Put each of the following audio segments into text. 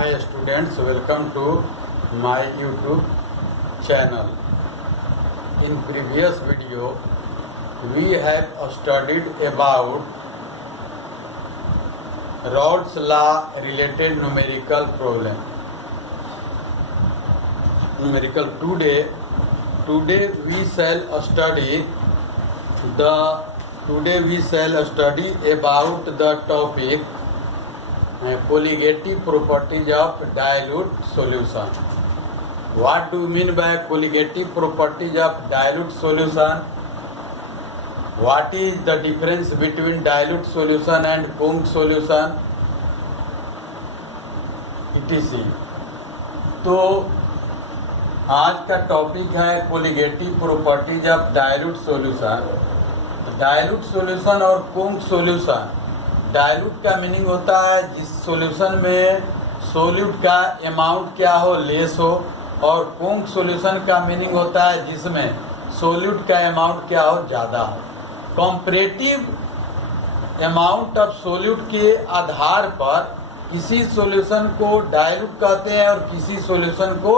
Hi students, welcome to my YouTube channel. In previous video, we have studied about Rod's law related numerical problem. Today we shall study about the topic colligative properties of dilute solution. What do you mean by colligative properties of dilute solution? What is the difference between dilute solution and Kung solution? etc. तो आज का topic है colligative properties of dilute solution. Dilute solution और kung solution. Dilute का meaning होता है जिस solution में सॉल्यूट का अमाउंट क्या हो, लेस हो, और कुंग सॉल्यूशन का मीनिंग होता है जिसमें सॉल्यूट का अमाउंट क्या हो, ज़्यादा हो. कंपैरेटिव अमाउंट ऑफ सॉल्यूट के आधार पर किसी सॉल्यूशन को डाइल्यूट कहते हैं और किसी सॉल्यूशन को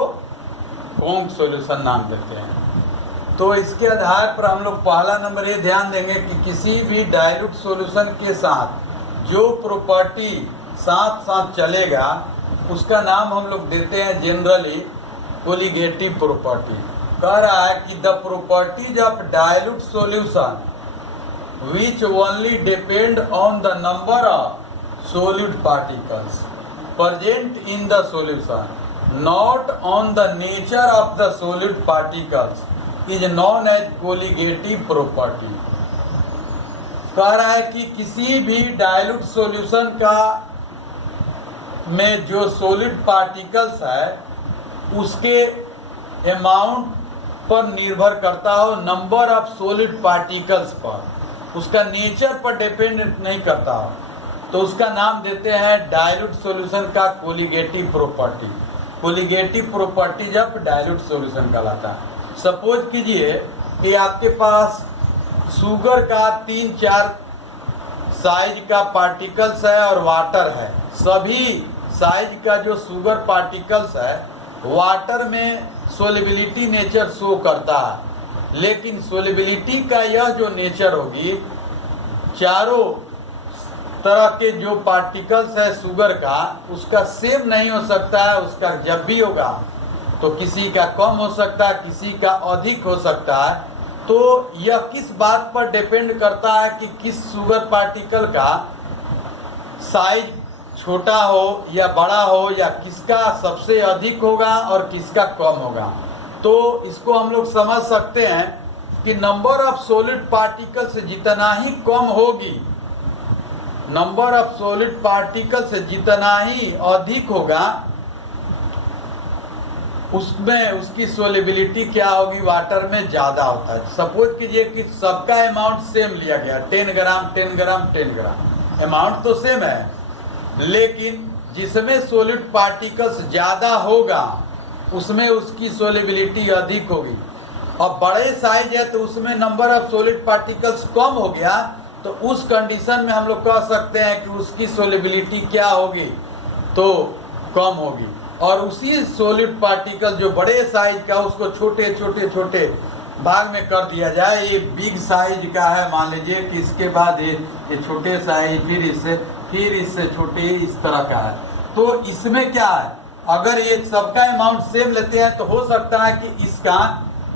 कुंग सॉल्यूशन नाम देते हैं. तो इसके आधार पर हम लोग पहला नंबर ये ध्यान देंगे कि किसी भी डाइल्यूट सॉल्यूशन के साथ जो प्रॉपर्टी साथ साथ चलेगा उसका नाम हम लोग देते हैं जनरली कोलिगेटिव प्रॉपर्टी. कह रहा है कि the properties of dilute solution which only depend on the number of solute particles present in the solution, not on the nature of the solute particles, is known as colligative property. कह रहा है कि किसी भी dilute solution का में जो solid particles है उसके अमाउंट पर निर्भर करता हो, नंबर ऑफ सॉलिड पार्टिकल्स पर, उसका नेचर पर डिपेंड नहीं करता हो, तो उसका नाम देते हैं डाइल्यूट सॉल्यूशन का colligative property. Colligative properties of dilute solution कहलाता है. सपोज कीजिए कि आपके पास शुगर का 3-4 साइज का पार्टिकल्स है और वाटर है. सभी साइज का जो शुगर पार्टिकल्स है वाटर में सोलिबिलिटी नेचर शो करता है, लेकिन सोलिबिलिटी का यह जो नेचर होगी चारों तरह के जो पार्टिकल्स है शुगर का उसका सेम नहीं हो सकता है. उसका जब भी होगा तो किसी का कम हो सकता है, किसी का अधिक हो सकता है. तो यह किस बात पर डिपेंड करता है कि किस शुगर पार्टिकल का साइज छोटा हो या बड़ा हो, या किसका सबसे अधिक होगा और किसका कम होगा. तो इसको हम लोग समझ सकते हैं कि नंबर ऑफ सॉलिड पार्टिकल्स जितना ही कम होगी, नंबर ऑफ सॉलिड पार्टिकल्स जितना ही अधिक होगा, उसमें उसकी सोलिबिलिटी क्या होगी, वाटर में ज़्यादा होता है. सपोज कीजिए कि सबका अमाउंट सेम लिया गया, 10 ग्राम 10 ग्राम 10 ग्राम, अमाउंट तो सेम है, लेकिन जिसमें सॉलिड पार्टिकल्स ज़्यादा होगा उसमें उसकी सोलिबिलिटी अधिक होगी. और बड़े साइज है तो उसमें नंबर ऑफ सॉलिड पार्टिकल्स कम हो गया, तो उस कंडीशन में हम लोग कह सकते हैं कि उसकी सोलिबिलिटी क्या होगी, तो कम होगी. और उसी सॉलिड पार्टिकल जो बड़े साइज का उसको छोटे छोटे छोटे भाग में कर दिया जाए. ये बिग साइज का है मान लीजिए कि इसके बाद ये छोटे साइज, फिर इससे छोटे, इस तरह का है. तो इसमें क्या है, अगर ये सबका अमाउंट सेम लेते हैं तो हो सकता है कि इसका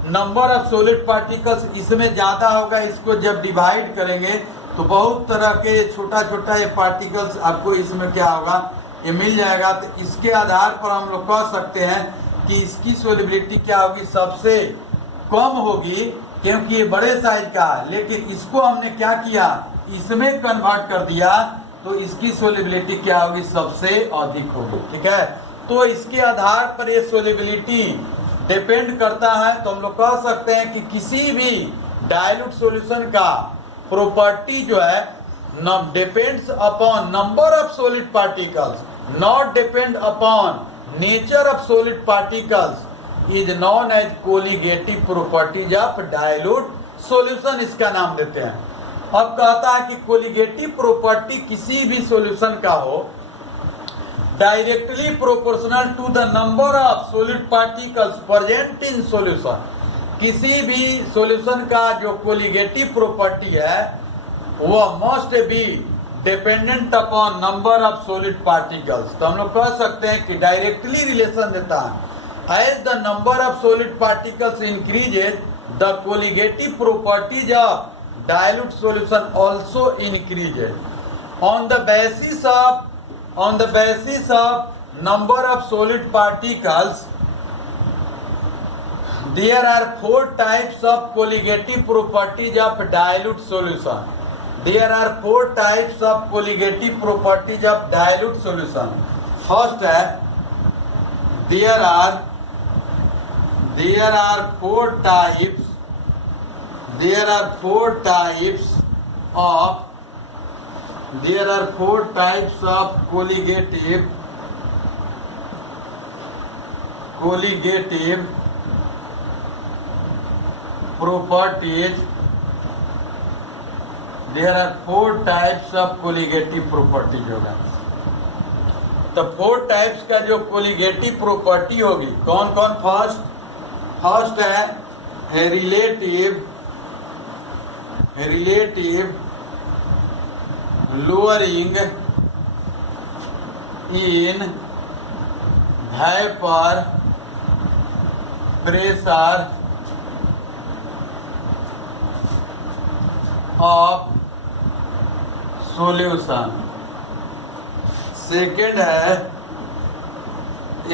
नंबर ऑफ सॉलिड पार्टिकल्स इसमें ज़्यादा होगा. इसको जब डिवाइड करेंगे तो बहुत तरह के छोटा छोटा ये पार्टिकल्स आपको इसमें क्या होगा, ये मिल जाएगा. तो इसके आधार पर हम लोग कह सकते हैं कि इसकी सोलिबिलिटी क्या होगी, सबसे कम होगी, क्योंकि ये बड़े साइज का है. लेकिन इसको हमने क्या किया, इसमें कन्वर्ट कर दिया, तो इसकी सोलिबिलिटी क्या होगी, सबसे अधिक होगी. ठीक है. तो इसके आधार पर ये सोलिबिलिटी डिपेंड करता है. तो हम लोग कह सकते हैं कि किसी भी डाइल्यूट सॉल्यूशन का प्रॉपर्टी जो है depends upon number of solid particles, not depend upon nature of solid particles, is non as colligative properties of dilute solution, इसका नाम देते हैं. अब कहता है कि कोलिगेटिव प्रॉपर्टी किसी भी सॉल्यूशन का हो directly proportional to the number of solid particles present in solution. किसी भी सॉल्यूशन का जो कोलिगेटिव प्रॉपर्टी है वह must be dependent upon number of solid particles. तो हम लोग कह सकते हैं कि डायरेक्टली रिलेशन देता है। As the number of solid particles increases the colligative properties of dilute solution also increases on the basis of number of solid particles. There are 4 types of colligative properties of dilute solution. There are 4 types of colligative properties of dilute solution. First है there are 4 types. There are 4 types of colligative properties. There are 4 types of colligative properties होगा। तो 4 types का जो colligative property होगी कौन कौन? First है relative lowering in vapor pressure of solution। Second है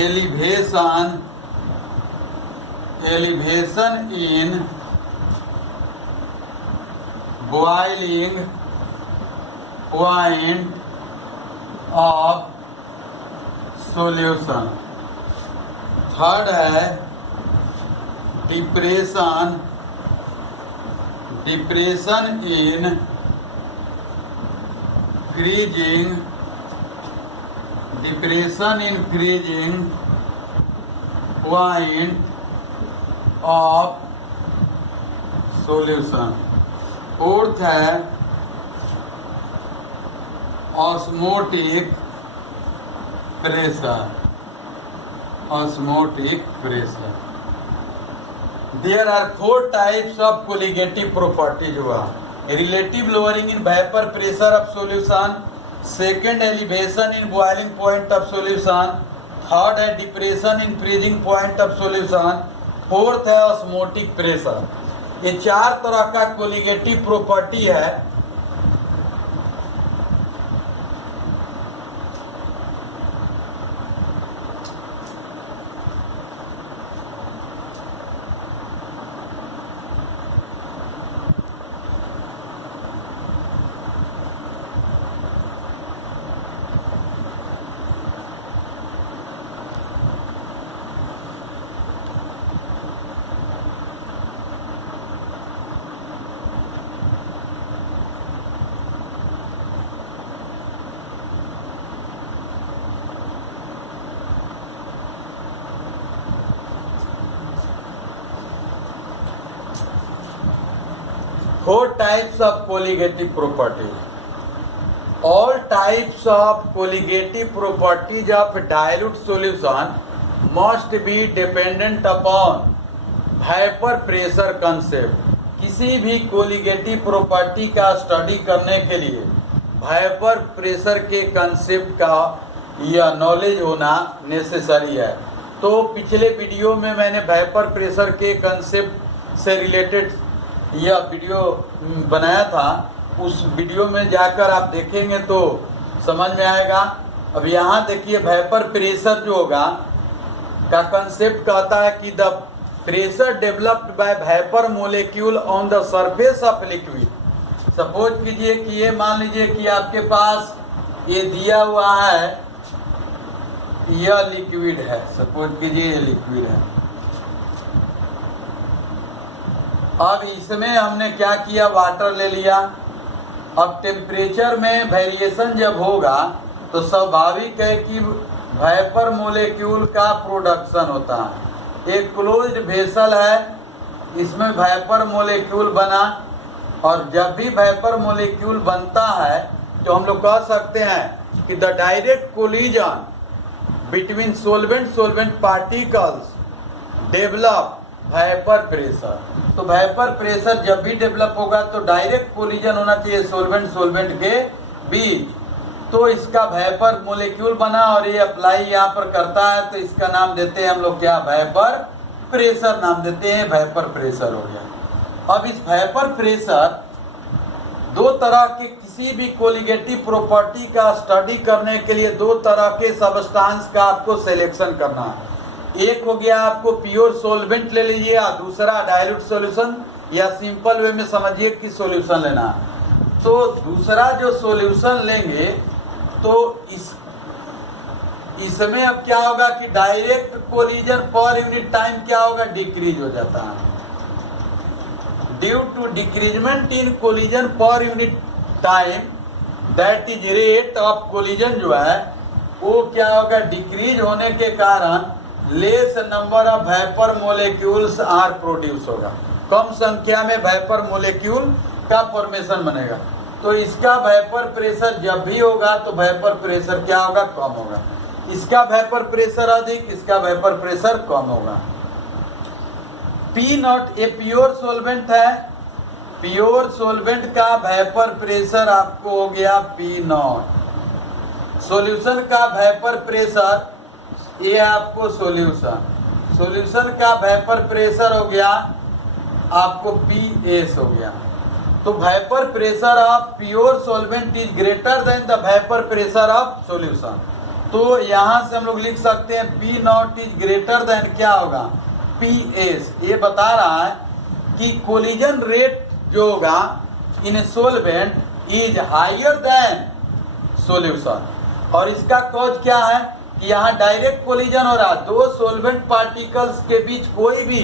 elevation in boiling point of solution। Third है depression in freezing point of solution। Fourth है osmotic pressure. There are 4 types of colligative properties हुआ। Relative lowering in vapour pressure of solution, second elevation in boiling point of solution, third है depression in freezing point of solution, fourth है osmotic pressure. ये 4 तरह का colligative property है। Four types of colligative properties. All types of colligative properties of dilute solution must be dependent upon vapor pressure concept. किसी भी colligative property का study करने के लिए वेपर प्रेशर के कंसेप्ट का यह नॉलेज होना नेसेसरी है। तो पिछले वीडियो में मैंने वेपर प्रेशर के कंसेप्ट से रिलेटेड यह वीडियो बनाया था। उस वीडियो में जाकर आप देखेंगे तो समझ में आएगा। अब यहाँ देखिए वेपर प्रेशर जो होगा का कंसेप्ट कहता है कि the pressure developed by vapour molecule on the surface of liquid. Suppose कीजिए कि ये मान लीजिए कि आपके पास ये दिया हुआ है, यह लिक्विड है। सपोज कीजिए ये लिक्विड है। अब इसमें हमने क्या किया, वाटर ले लिया। अब टेम्परेचर में वेरिएशन जब होगा तो स्वाभाविक है कि वेपर मोलेक्यूल का प्रोडक्शन होता है। एक क्लोज्ड वेसल है, इसमें वेपर मोलेक्यूल बना, और जब भी वेपर मोलेक्यूल बनता है तो हम लोग कह सकते हैं कि the direct collision between solvent particles develop vapor pressure। तो वेपर प्रेशर जब भी डेवलप होगा तो डायरेक्ट कोलिजन होना चाहिए सोल्वेंट के बीच, तो इसका वेपर मोलिक्यूल बना और ये अप्लाई यहाँ पर करता है, तो इसका नाम देते हैं हम लोग क्या, वेपर प्रेशर नाम देते हैं, वेपर प्रेशर हो गया। अब इस वेपर प्रेशर दो तरह के किसी भी कोलिगेटिव प्रॉपर्टी का स्टडी करने के लिए दो तरह के सबस्टांस का आपको सिलेक्शन करना है। एक हो गया आपको प्योर सॉल्वेंट ले लीजिए, और दूसरा डाइल्यूट सॉल्यूशन, या सिंपल वे में समझिए कि सॉल्यूशन लेना है। तो दूसरा जो सॉल्यूशन लेंगे तो इसमें अब क्या होगा कि direct collision per unit time क्या होगा, डिक्रीज हो जाता है। Due to decreasement in collision per unit time, that is rate of collision जो है वो क्या होगा, डिक्रीज होने के कारण less number of vapour molecules are produce होगा, कम संख्या में वेपर मोलिक्यूल का फॉर्मेशन बनेगा। तो इसका वेपर प्रेशर जब भी होगा तो वेपर प्रेशर क्या होगा, कम होगा। इसका वेपर प्रेशर अधिक, इसका वेपर प्रेशर कम होगा। पी नॉट ए प्योर सोल्वेंट है, प्योर सोल्वेंट का वेपर प्रेशर आपको हो गया पी नॉट। सॉल्यूशन का वेपर प्रेशर ये आपको सॉल्यूशन का वेपर प्रेशर हो गया आपको पी एस हो गया। तो vapour pressure of pure solvent is greater then the vapour pressure of solution. तो यहाँ से हम लोग लिख सकते हैं P naught is greater than क्या होगा, पी एस। ये बता रहा है कि कोलिजन रेट जो होगा in solvent is higher than solution. और इसका कॉज क्या है कि यहाँ डायरेक्ट कोलिजन हो रहा, दो सॉल्वेंट पार्टिकल्स के बीच कोई भी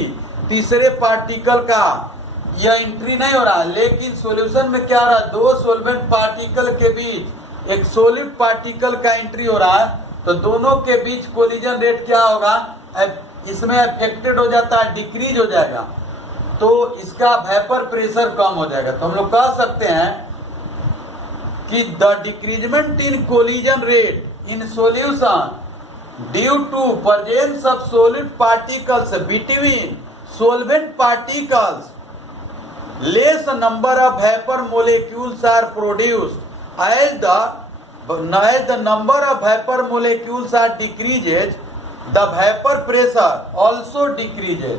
तीसरे पार्टिकल का यह एंट्री नहीं हो रहा, लेकिन सॉल्यूशन में क्या हो रहा है, दो सॉल्वेंट पार्टिकल के बीच एक सॉलिड पार्टिकल का एंट्री हो रहा है, तो दोनों के बीच कोलिजन रेट क्या होगा, इसमें अफेक्टेड हो जाता है, डिक्रीज हो जाएगा, तो इसका वेपर प्रेशर कम हो जाएगा। तो हम लोग कह सकते हैं कि the decreasement in collision rate in solution due to presence of solid particles between solvent particles, less number of vapor molecules are produced as the number of vapor molecules are decreases, the vapor pressure also decreases।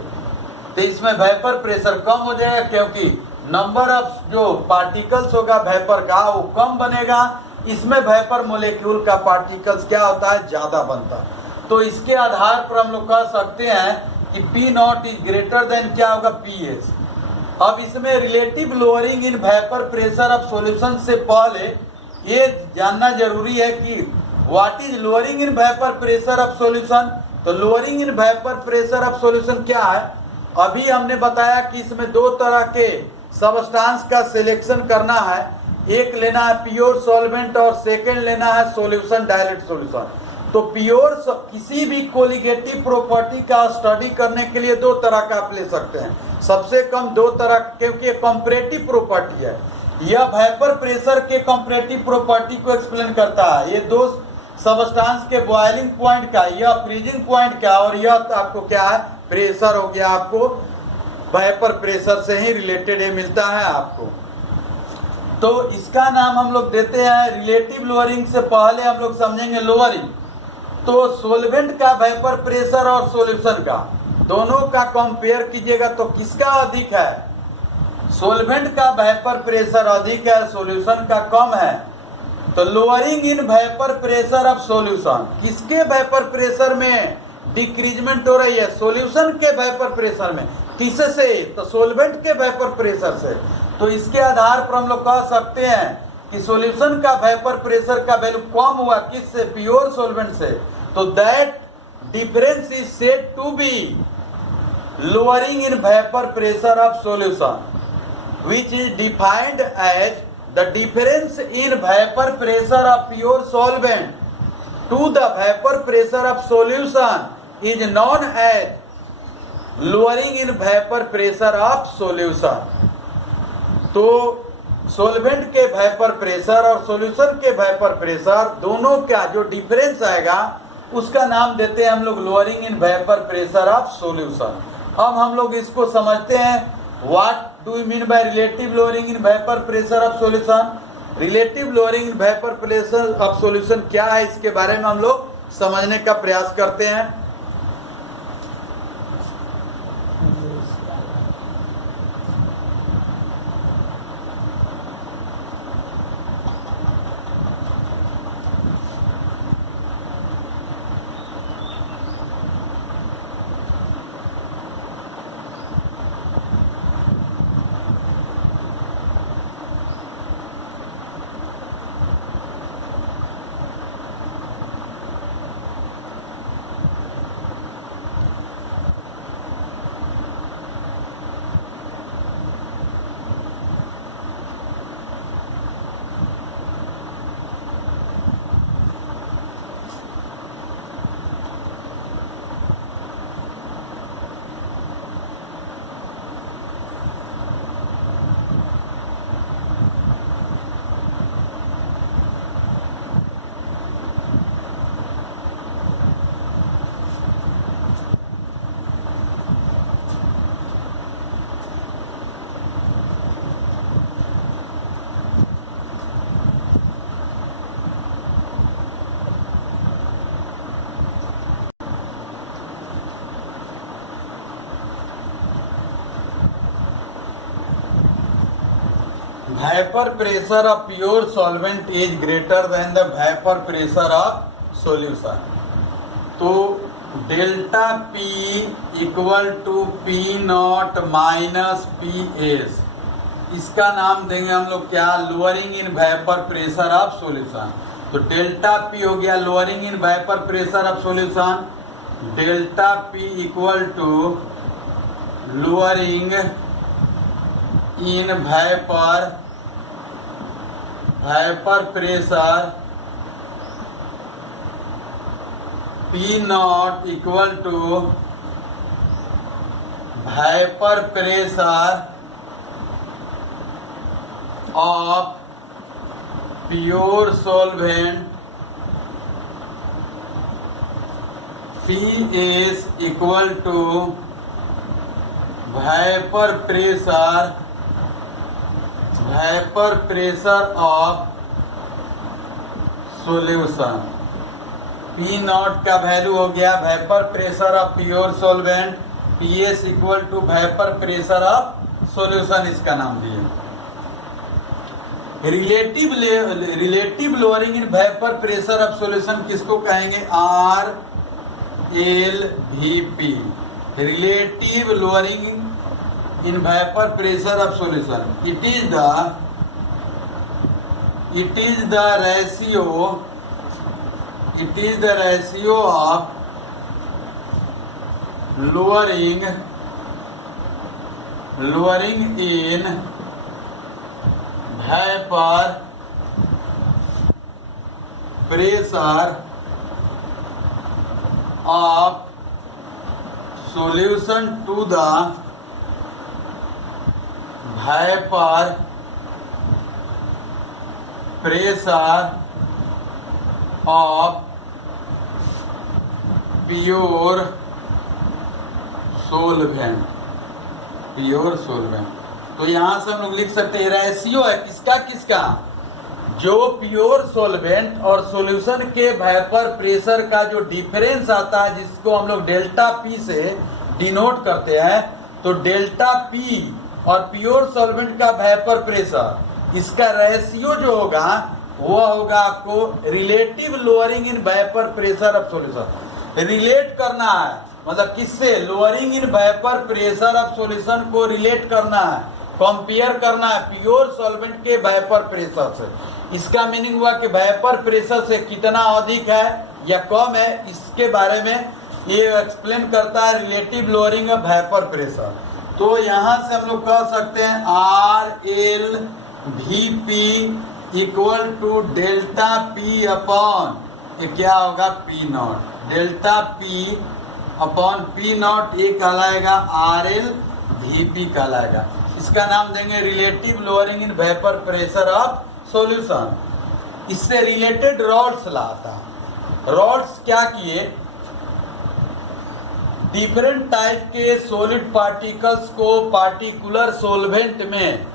तो इसमें vapour pressure कम हो जाएगा क्योंकि number of जो particles होगा vapour का वो कम बनेगा, इसमें वेपर मोलिक्यूल का पार्टिकल्स क्या होता है, ज्यादा बनता है। तो इसके आधार पर हम लोग कह सकते हैं कि P naught is greater than क्या होगा, पी एस। अब इसमें relative lowering in vapour pressure of solution से पहले ये जानना जरूरी है कि what is lowering in vapour pressure of solution. तो lowering in vapour pressure of solution क्या है, अभी हमने बताया कि इसमें दो तरह के सबस्टांस का सिलेक्शन करना है, एक लेना है प्योर सॉल्वेंट और सेकंड लेना है सॉल्यूशन डाइल्यूट सॉल्यूशन। तो प्योर किसी भी कोलिगेटिव प्रॉपर्टी का स्टडी करने के लिए दो तरह का आप ले सकते हैं, सबसे कम दो तरह, क्योंकि कंपैरेटिव प्रॉपर्टी है, यह वेपर प्रेशर के कंपैरेटिव प्रॉपर्टी को एक्सप्लेन करता है। ये दो सबस्टांस के बॉइलिंग पॉइंट का, यह फ्रीजिंग पॉइंट का, और यह आपको क्या है, प्रेशर हो गया, आपको वेपर प्रेशर से ही रिलेटेड ये मिलता है आपको। तो इसका नाम हम लोग देते हैं रिलेटिव लोअरिंग से पहले हम लोग समझेंगे लोअरिंग। तो सॉल्वेंट का वेपर प्रेशर और सॉल्यूशन का दोनों का कंपेयर कीजिएगा तो किसका अधिक है, सॉल्वेंट का वेपर प्रेशर अधिक है, सॉल्यूशन का कम है। तो lowering in vapour pressure of solution, किसके वेपर प्रेशर में डिक्रीजमेंट हो रही है, सॉल्यूशन के वेपर प्रेशर में। किससे, तो सॉल्वेंट के वेपर प्रेशर से। तो इसके आधार पर हम लोग कह सकते हैं कि सॉल्यूशन का वेपर प्रेशर का वैल्यू कम हुआ, किससे, प्योर सॉल्वेंट से। तो that difference is said to be lowering in vapour pressure of solution, which is defined as the difference in vapor pressure of pure solvent to the vapor pressure of solution is known as lowering in vapor pressure of solution। तो solvent के vapour pressure और solution के vapour pressure दोनों का जो difference आएगा उसका नाम देते हैं हम लोग lowering in vapour pressure of solution. अब हम लोग इसको समझते हैं what do you mean by relative lowering in vapour pressure of solution. Relative lowering in vapour pressure of solution क्या है, इसके बारे में हम लोग समझने का प्रयास करते हैं। Vapor pressure of pure solvent is greater than the vapor pressure of solution. तो delta P equal to P not minus P S, इसका नाम देंगे हम लोग क्या, lowering in vapour pressure of solution. तो डेल्टा P हो गया lowering in vapour pressure of solution. Delta P equal to lowering in vapour pressure P not equal to vapour pressure of pure solvent PS equal to vapour pressure of solution. P not का value हो गया vapour pressure of pure solvent, PS equal to vapour pressure of solution, इसका नाम दिए। Relative lowering in vapour pressure of solution किसको कहेंगे, RLVP, relative lowering in vapor pressure of solution. It is the ratio of lowering in vapor pressure of solution to the vapour pressure of pure solvent. तो यहां से हम लोग लिख सकते हैं रेशियो है किसका, जो प्योर सॉल्वेंट और सॉल्यूशन के वेपर प्रेशर का जो डिफरेंस आता है, जिसको हम लोग डेल्टा P से डिनोट करते हैं। तो डेल्टा P और प्योर सॉल्वेंट का वेपर प्रेशर, इसका रेशियो जो होगा वो होगा आपको relative lowering in vapour pressure of solution. Relate करना है, मतलब किससे, lowering in vapour pressure of solution को रिलेट करना है, कंपेयर करना है प्योर सॉल्वेंट के वेपर प्रेशर से। इसका मीनिंग हुआ कि वेपर प्रेशर से कितना अधिक है या कम है, इसके बारे में ये एक्सप्लेन करता है relative lowering of vapour pressure. तो यहां से हम लोग कह सकते हैं RLVP equal to delta P upon, ये क्या होगा, P not. Delta P upon P not ये कहलाएगा RLVP कहलाएगा। इसका नाम देंगे relative lowering in vapour pressure of solution. इससे रिलेटेड रॉल्स ला आता है। रॉड्स क्या किए, डिफरेंट टाइप के सॉलिड पार्टिकल्स को पार्टिकुलर सॉल्वेंट में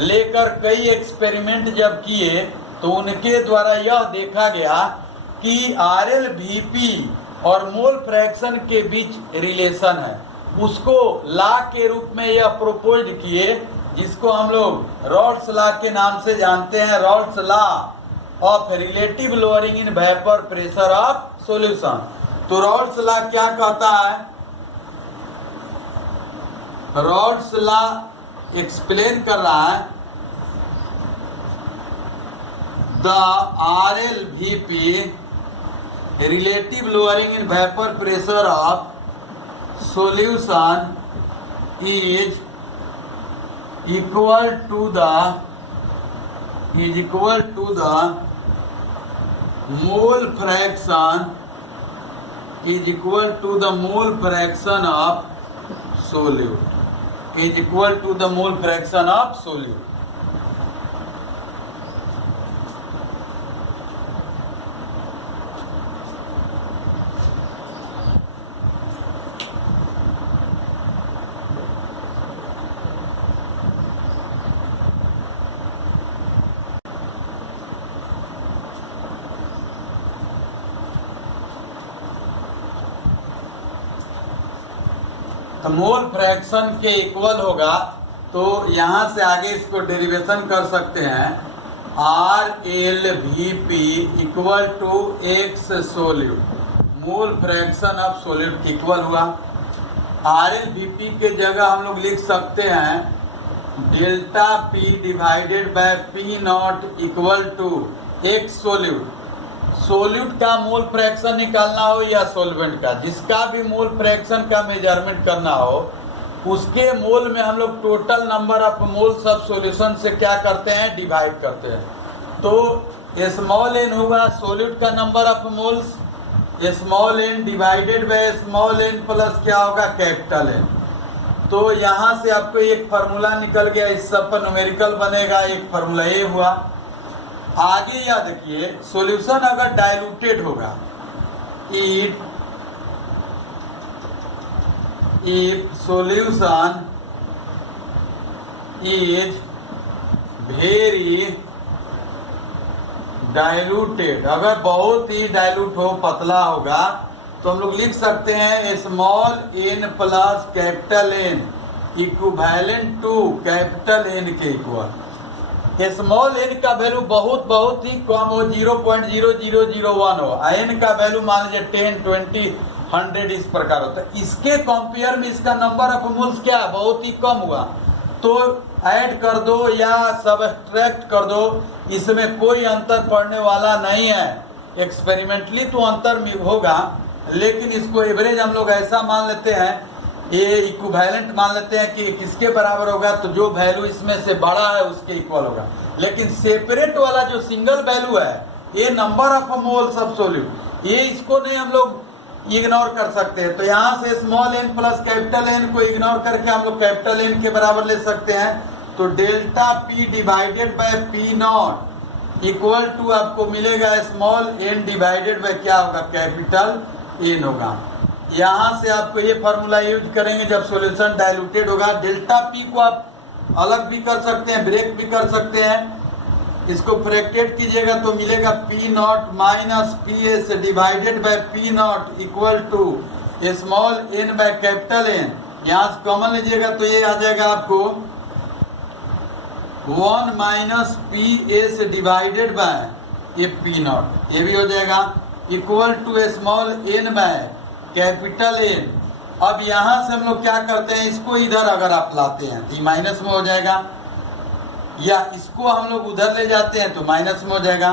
लेकर कई एक्सपेरिमेंट जब किए तो उनके द्वारा यह देखा गया कि RLVP और मोल फ्रैक्शन के बीच रिलेशन है। उसको लॉ के रूप में यह प्रपोज किए, जिसको हम लोग रॉड्स लॉ के नाम से जानते हैं, rods law of relative lowering in vapour pressure of solution. तो रॉड्स लॉ क्या कहता है, रॉड्स लॉ एक्सप्लेन कर रहा है the RLVP relative lowering in vapour pressure of solution is equal to the mole fraction of solute. तो mole fraction के equal होगा, तो यहाँ से आगे इसको डेरिवेशन कर सकते हैं, RLVP equal to X solute, mole fraction of solute equal हुआ। RLVP के जगह हम लोग लिख सकते हैं delta P divided by P not equal to X solute. Solute का मोल फ्रैक्शन निकालना हो या सॉल्वेंट का, जिसका भी मोल फ्रैक्शन का मेजरमेंट करना हो, उसके मोल में हम लोग total number of moles of solution से क्या करते हैं, डिवाइड करते हैं। तो स्मॉल n होगा सोल्यूट का number of moles, small n divided by small n plus क्या होगा, कैपिटल N। तो यहाँ से आपको एक फार्मूला निकल गया, इस सब पर न्यूमेरिकल बनेगा, एक फार्मूला ये हुआ। आगे याद रखिए, सॉल्यूशन अगर डाइल्यूटेड होगा, if solution is very diluted, अगर बहुत ही डाइल्यूट हो, पतला होगा, तो हम लोग लिख सकते हैं small n plus capital N equivalent to capital N के इक्वल। स्मॉल n का वैल्यू बहुत ही कम हो, 0.0001 हो, n का वैल्यू मान लीजिए 10, 20, 100 इस प्रकार होता है। इसके कंपेयर में इसका नंबर ऑफ मोल्स क्या है, बहुत ही कम हुआ, तो ऐड कर दो या सबट्रैक्ट कर दो, इसमें कोई अंतर पड़ने वाला नहीं है। एक्सपेरिमेंटली तो अंतर होगा, लेकिन इसको एवरेज हम लोग ऐसा मान लेते हैं, ये इक्विवेलेंट मान लेते हैं कि किसके बराबर होगा, तो जो वैल्यू इसमें से बड़ा है उसके इक्वल होगा। लेकिन सेपरेट वाला जो सिंगल वैल्यू है, ये number of moles of solute, ये इसको नहीं हम लोग इग्नोर कर सकते हैं। तो यहाँ से small n plus capital N को इग्नोर करके हम लोग कैपिटल N के बराबर ले सकते हैं। तो delta P divided by P not equal to आपको मिलेगा स्मॉल n डिवाइडेड बाय क्या होगा, कैपिटल N होगा। यहाँ से आपको ये फार्मूला यूज करेंगे जब सॉल्यूशन डाइल्यूटेड होगा। डेल्टा P को आप अलग भी कर सकते हैं, ब्रेक भी कर सकते हैं, इसको फ्रैक्टेड कीजिएगा तो मिलेगा P not minus PS divided by P not equal to small n by capital N। यहाँ से कॉमन लीजिएगा तो ये आ जाएगा आपको 1 माइनस PS डिवाइडेड बाय ये P नॉट, ये भी हो जाएगा equal to small n by capital N। अब यहाँ से हम लोग क्या करते हैं, इसको इधर अगर आप लाते हैं तो माइनस में हो जाएगा, या इसको हम लोग उधर ले जाते हैं तो माइनस में हो जाएगा।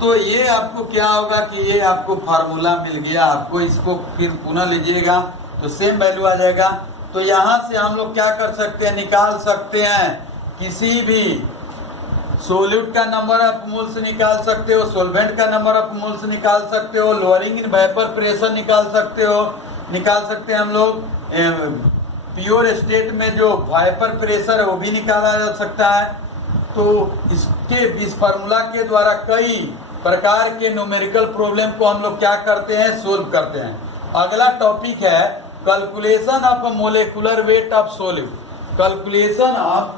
तो ये आपको क्या होगा कि ये आपको फार्मूला मिल गया, आपको इसको फिर पुनः लीजिएगा तो सेम वैल्यू आ जाएगा। तो यहाँ से हम लोग क्या कर सकते हैं, निकाल सकते हैं किसी भी सोल्यूट का नंबर ऑफ मोल्स निकाल सकते हो, सोल्वेंट का नंबर ऑफ मोल्स निकाल सकते हो, लोअरिंग इन वेपर प्रेशर निकाल सकते हैं हम लोग, प्योर स्टेट में जो वेपर प्रेशर है वो भी निकाला जा सकता है। तो इस फार्मूला के द्वारा कई प्रकार के न्यूमेरिकल प्रॉब्लम को हम लोग क्या करते हैं, सोल्व करते हैं। अगला टॉपिक है calculation of molecular weight of solute. Calculation of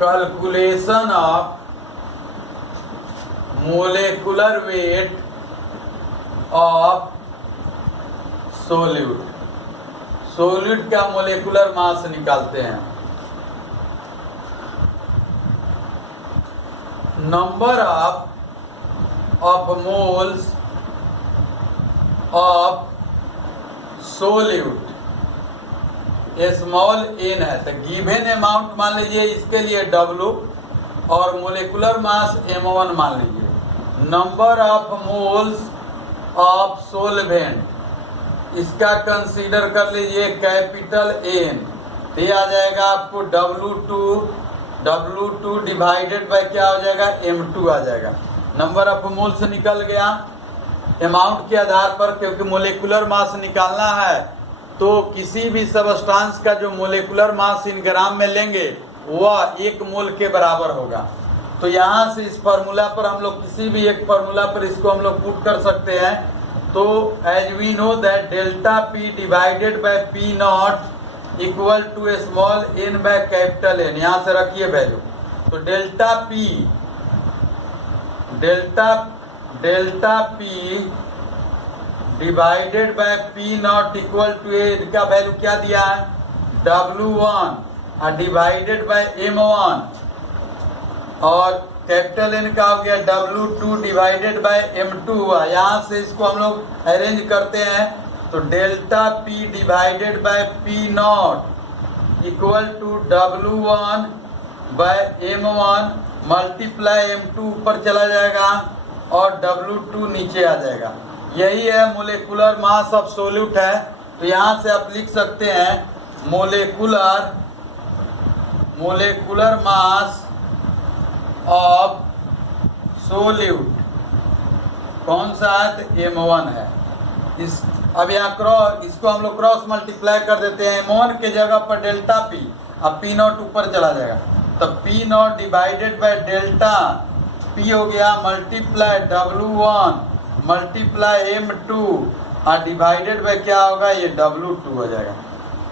calculation of molecular weight of solute. Solute का मोलेकुलर मास निकालते हैं। Number of moles of solute small n है, तो गिवन अमाउंट मान लीजिए इसके लिए W और मोलेकुलर मास m1 मान लीजिए। Number of moles of solvent इसका कंसीडर कर लीजिए कैपिटल N, तो ये आ जाएगा आपको W2 डिवाइडेड बाय क्या हो जाएगा, M2 आ जाएगा। नंबर ऑफ मोल्स निकल गया अमाउंट के आधार पर, क्योंकि मोलेकुलर मास निकालना है तो किसी भी सबस्टांस का जो मोलेकुलर मास इन ग्राम में लेंगे वह 1 मोल के बराबर होगा। तो यहाँ से इस फार्मूला पर हम लोग किसी भी एक फार्मूला पर इसको हम लोग पुट कर सकते हैं। तो as we know that delta P divided by P not equal to small n by capital N, यहाँ से रखिए वैल्यू। तो delta P divided by P not equal to का वैल्यू क्या दिया है, W1 और डिवाइडेड बाय M1 और कैपिटल N का हो गया W2 डिवाइडेड बाय M2 हुआ। यहाँ से इसको हम लोग अरेंज करते हैं। तो delta P divided by P not equal to W1 by M1 multiply M2 ऊपर चला जाएगा और W2 नीचे आ जाएगा। यही है मोलेकुलर मास ऑफ सॉल्यूट है। तो यहाँ से आप लिख सकते हैं मोलेकुलर मास ऑफ सॉल्यूट कौन सा है, तो M1 है। अब यहाँ इसको हम लोग क्रॉस मल्टीप्लाई कर देते हैं। M1 के जगह पर डेल्टा P, अब P नॉट ऊपर चला जाएगा, तब P not divided by delta P हो गया मल्टीप्लाई W1 मल्टीप्लाई M2 और डिवाइडेड बाय क्या होगा, ये W2 हो जाएगा।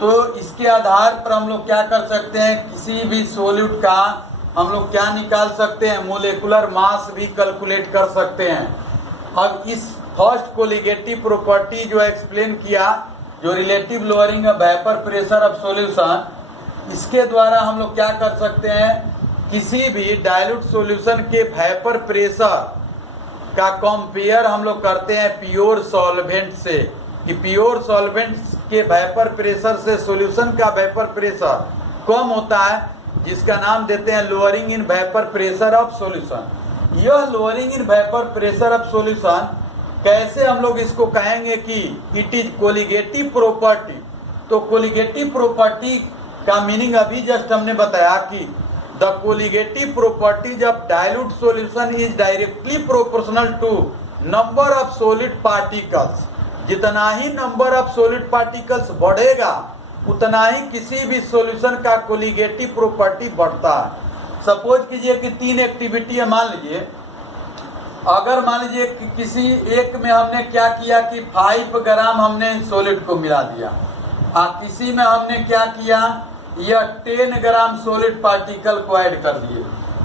तो इसके आधार पर हम लोग क्या कर सकते हैं, किसी भी सॉल्यूट का हम लोग क्या निकाल सकते हैं, मोलेकुलर मास भी कैलकुलेट कर सकते हैं। अब इस फर्स्ट कोलिगेटिव प्रॉपर्टी जो एक्सप्लेन किया, जो relative lowering of vapour pressure of solution, इसके द्वारा हम लोग क्या कर सकते हैं, किसी भी डाइल्यूट सॉल्यूशन के वेपर प्रेशर का कंपेयर हम लोग करते हैं प्योर सॉल्वेंट से, कि प्योर सॉल्वेंट के वेपर प्रेशर से सॉल्यूशन का वेपर प्रेशर कम होता है, जिसका नाम देते हैं lowering in vapour pressure of solution. यह lowering in vapour pressure of solution कैसे हम लोग इसको कहेंगे कि इट इज कोलिगेटिव प्रॉपर्टी। तो कोलिगेटिव प्रॉपर्टी का मीनिंग अभी जस्ट हमने बताया कि the colligative properties of dilute solution is directly proportional to number of solid particles। जितना ही नंबर ऑफ सॉलिड पार्टिकल्स बढ़ेगा उतना ही किसी भी सॉल्यूशन का कोलिगेटिव प्रॉपर्टी बढ़ता है। सपोज कीजिए कि 3 एक्टिविटी है, मान लीजिए अगर मान लीजिए कि किसी एक में हमने क्या किया कि 5 ग्राम हमने सॉलिड को मिला दिया, किसी में हमने क्या किया, यह 10 ग्राम सॉलिड पार्टिकल को ऐड कर दिए,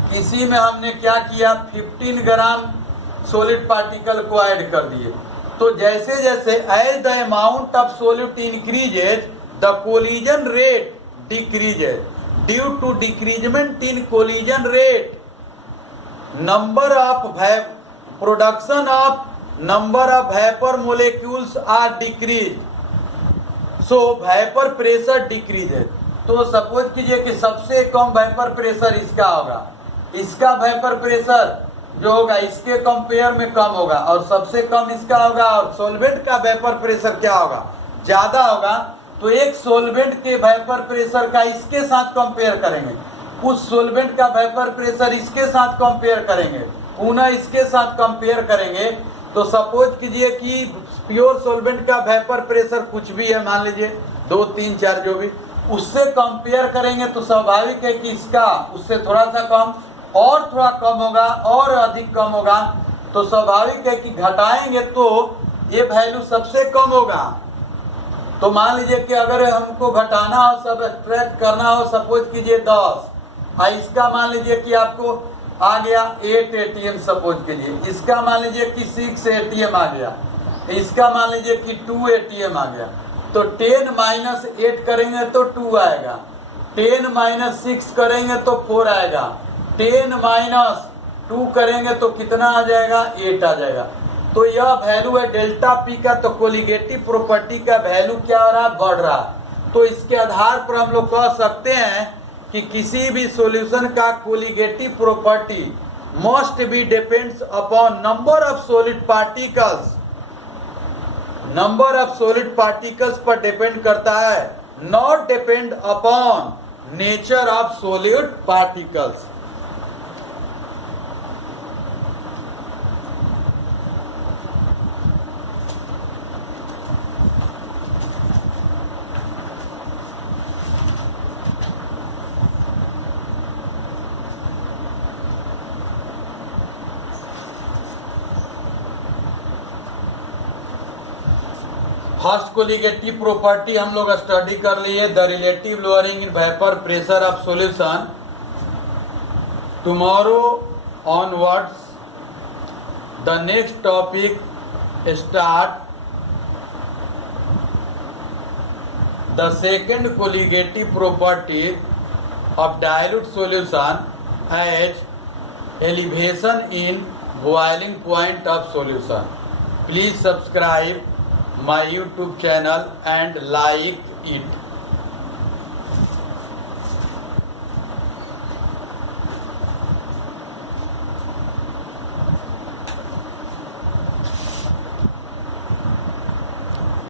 किसी में हमने क्या किया 15 ग्राम सॉलिड पार्टिकल को ऐड कर दिए। तो जैसे जैसे as the amount of solute increases the collision rate decreases, due to decreasement in collision rate number of production of number of vapour molecules are decrease, so vapour pressure decreases. तो suppose कीजिए कि सबसे कम vapour pressure इसका होगा, इसका vapour pressure जो होगा इसके कंपेयर में कम होगा, और सबसे कम इसका होगा, और सॉल्वेंट का वेपर प्रेशर क्या होगा, ज्यादा होगा। तो एक सॉल्वेंट के वेपर प्रेशर का इसके साथ कंपेयर करेंगे, उस सॉल्वेंट का वेपर प्रेशर इसके साथ कंपेयर करेंगे, पुनः इसके साथ कंपेयर करेंगे, तो सपोज कीजिए कि प्योर सॉल्वेंट का वेपर प्रेशर कुछ भी है, मान लीजिए 2, 3, 4 जो भी, उससे कंपेयर करेंगे तो स्वाभाविक है कि इसका उससे थोड़ा सा कम और थोड़ा कम होगा और अधिक कम होगा, तो स्वाभाविक है कि घटाएंगे तो ये वैल्यू सबसे कम होगा। तो मान लीजिए कि अगर हमको घटाना हो, सब्ट्रैक्ट करना हो, सपोज कीजिए 10, इसका मान लीजिए कि आपको आ गया 8 ATM, सपोज कीजिए इसका मान लीजिए कि 6 ATM आ गया, इसका मान लीजिए कि 2 ATM आ गया, तो 10 माइनस 8 करेंगे तो 2 आएगा, 10 माइनस 6 करेंगे तो 4 आएगा, 10 माइनस 2 करेंगे तो कितना आ जाएगा, 8 आ जाएगा। तो यह वैल्यू है डेल्टा पी का। तो कोलिगेटिव प्रॉपर्टी का वैल्यू क्या हो रहा है, बढ़ रहा है। तो इसके आधार पर हम लोग कह सकते हैं कि किसी भी सॉल्यूशन का colligative property must be depends upon number of solid particles, number of solid particles पर डिपेंड करता है, not depend upon nature of solid particles. First colligative property हम लोग स्टडी कर लिए, the relative lowering in vapour pressure of solution. Tomorrow onwards the next topic start the second colligative property of dilute solution as elevation in boiling point of solution. Please subscribe my YouTube channel and like it.